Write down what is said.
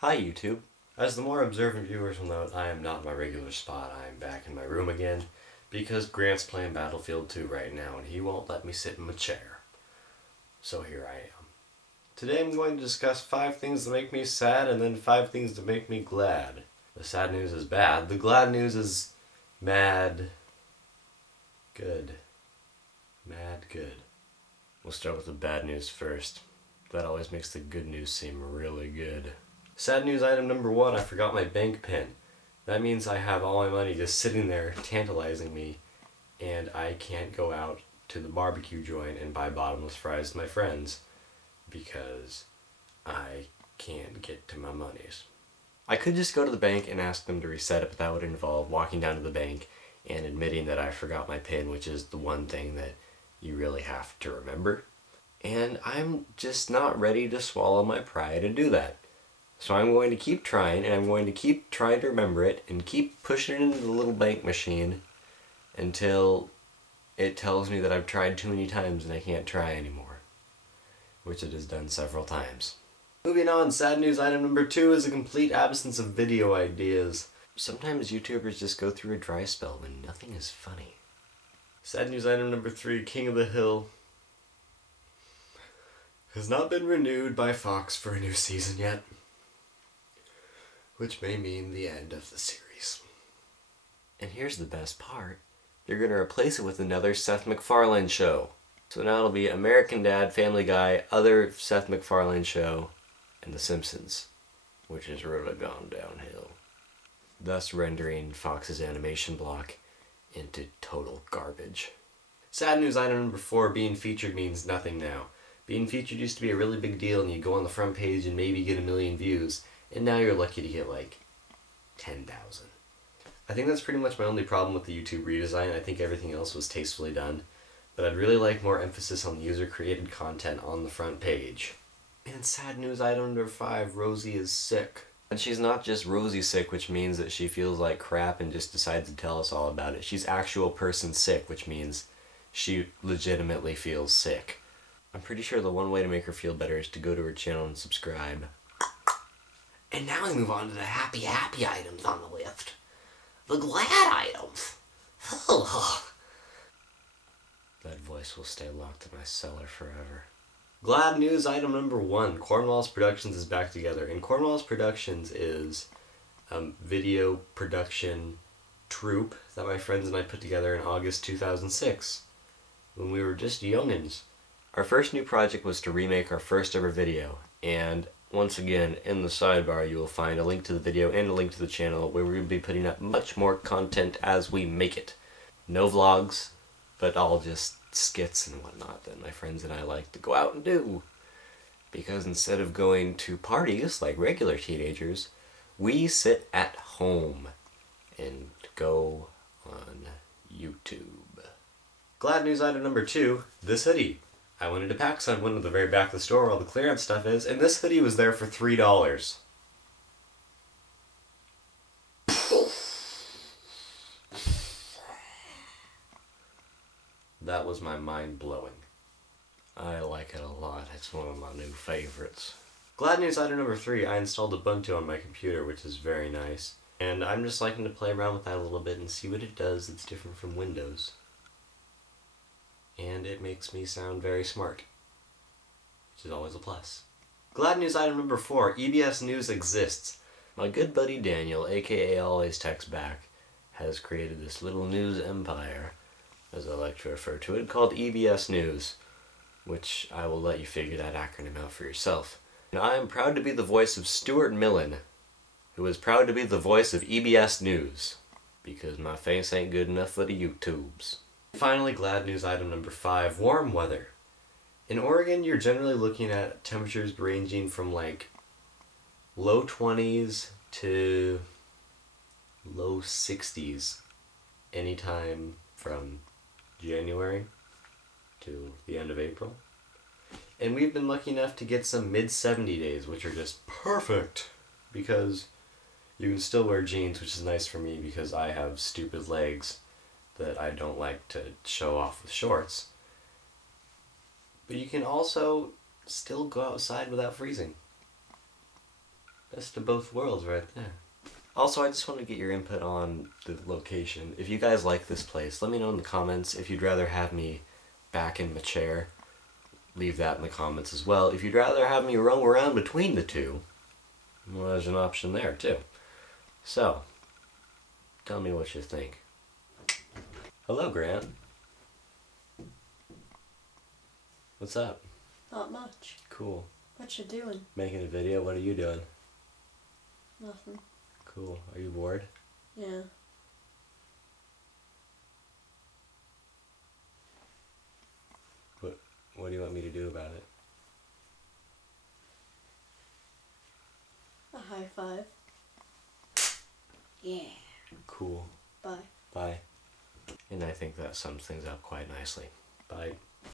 Hi YouTube. As the more observant viewers will note, I am not in my regular spot. I am back in my room again because Grant's playing Battlefield 2 right now and he won't let me sit in my chair. So here I am. Today I'm going to discuss 5 things that make me sad and then 5 things that make me glad. The sad news is bad. The glad news is mad good. Mad good. We'll start with the bad news first. That always makes the good news seem really good. Sad news item number 1, I forgot my bank pin. That means I have all my money just sitting there tantalizing me and I can't go out to the barbecue joint and buy bottomless fries with my friends because I can't get to my monies. I could just go to the bank and ask them to reset it, but that would involve walking down to the bank and admitting that I forgot my pin, which is the one thing that you really have to remember. And I'm just not ready to swallow my pride and do that. So I'm going to keep trying, and I'm going to keep trying to remember it, and keep pushing it into the little bank machine until it tells me that I've tried too many times and I can't try anymore. Which it has done several times. Moving on, sad news item number 2 is a complete absence of video ideas. Sometimes YouTubers just go through a dry spell when nothing is funny. Sad news item number 3, King of the Hill has not been renewed by Fox for a new season yet. Which may mean the end of the series. And here's the best part. They're going to replace it with another Seth MacFarlane show. So now it'll be American Dad, Family Guy, other Seth MacFarlane show, and The Simpsons, which has really gone downhill. Thus rendering Fox's animation block into total garbage. Sad news item number 4, being featured means nothing now. Being featured used to be a really big deal and you'd go on the front page and maybe get 1 million views. And now you're lucky to get like 10,000. I think that's pretty much my only problem with the YouTube redesign. I think everything else was tastefully done. But I'd really like more emphasis on user-created content on the front page. And sad news item number 5, Rosie is sick. And she's not just Rosie sick, which means that she feels like crap and just decides to tell us all about it. She's actual person sick, which means she legitimately feels sick. I'm pretty sure the one way to make her feel better is to go to her channel and subscribe. And now we move on to the happy items on the list. The glad items. That voice will stay locked in my cellar forever. Glad news item number 1. Cornwallis Productions is back together. And Cornwallis Productions is a video production troupe that my friends and I put together in August 2006. When we were just youngins. Our first new project was to remake our first ever video. And once again, in the sidebar you will find a link to the video and a link to the channel where we will be putting up much more content as we make it. No vlogs, but all just skits and whatnot that my friends and I like to go out and do. Because instead of going to parties like regular teenagers, we sit at home and go on YouTube. Glad news item number 2, this hoodie. I went into PacSun, went to the very back of the store where all the clearance stuff is, and this hoodie was there for $3. That was my mind blowing. I like it a lot. It's one of my new favorites. Glad news item number 3, I installed Ubuntu on my computer, which is very nice. And I'm just liking to play around with that a little bit and see what it does that's different from Windows. And it makes me sound very smart, which is always a plus. Glad news item number 4, EBS News exists. My good buddy Daniel, aka Always Text Back, has created this little news empire, as I like to refer to it, called EBS News, which I will let you figure that acronym out for yourself. And I am proud to be the voice of Stuart Millen, who is proud to be the voice of EBS News, because my face ain't good enough for the YouTubes. Finally, glad news item number 5, warm weather. In Oregon, you're generally looking at temperatures ranging from like low 20s to low 60s anytime from January to the end of April. And we've been lucky enough to get some mid-70 days, which are just perfect because you can still wear jeans, which is nice for me because I have stupid legs that I don't like to show off with shorts. But you can also still go outside without freezing. Best of both worlds right there. Also, I just want to get your input on the location. If you guys like this place, let me know in the comments. If you'd rather have me back in my chair, leave that in the comments as well. If you'd rather have me roam around between the two, well, there's an option there too. So, tell me what you think. Hello, Grant. What's up? Not much. Cool. What you doing? Making a video. What are you doing? Nothing. Cool. Are you bored? Yeah. What do you want me to do about it? A high five. Yeah. Cool. Bye. Bye. And I think that sums things up quite nicely. Bye.